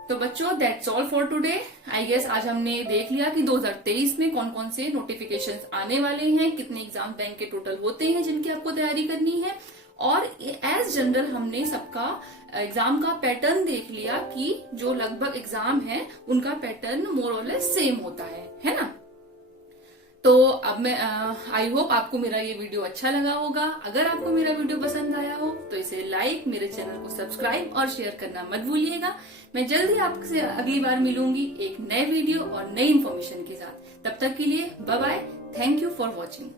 तो बच्चों that's all for today. I guess आज हमने देख लिया कि 2023 में कौन कौन से नोटिफिकेशंस आने वाले हैं, कितने एग्जाम बैंक के टोटल होते हैं जिनकी आपको तैयारी करनी है, और एज जनरल हमने सबका एग्जाम का पैटर्न देख लिया कि जो लगभग एग्जाम है उनका पैटर्न मोर और लेस सेम होता है ना। तो अब मैं आई होप आपको मेरा ये वीडियो अच्छा लगा होगा। अगर आपको मेरा वीडियो पसंद आया हो तो इसे लाइक, मेरे चैनल को सब्सक्राइब और शेयर करना मत भूलिएगा। मैं जल्दी आपसे अगली बार मिलूंगी एक नए वीडियो और नई इन्फॉर्मेशन के साथ। तब तक के लिए bye bye, thank you for watching.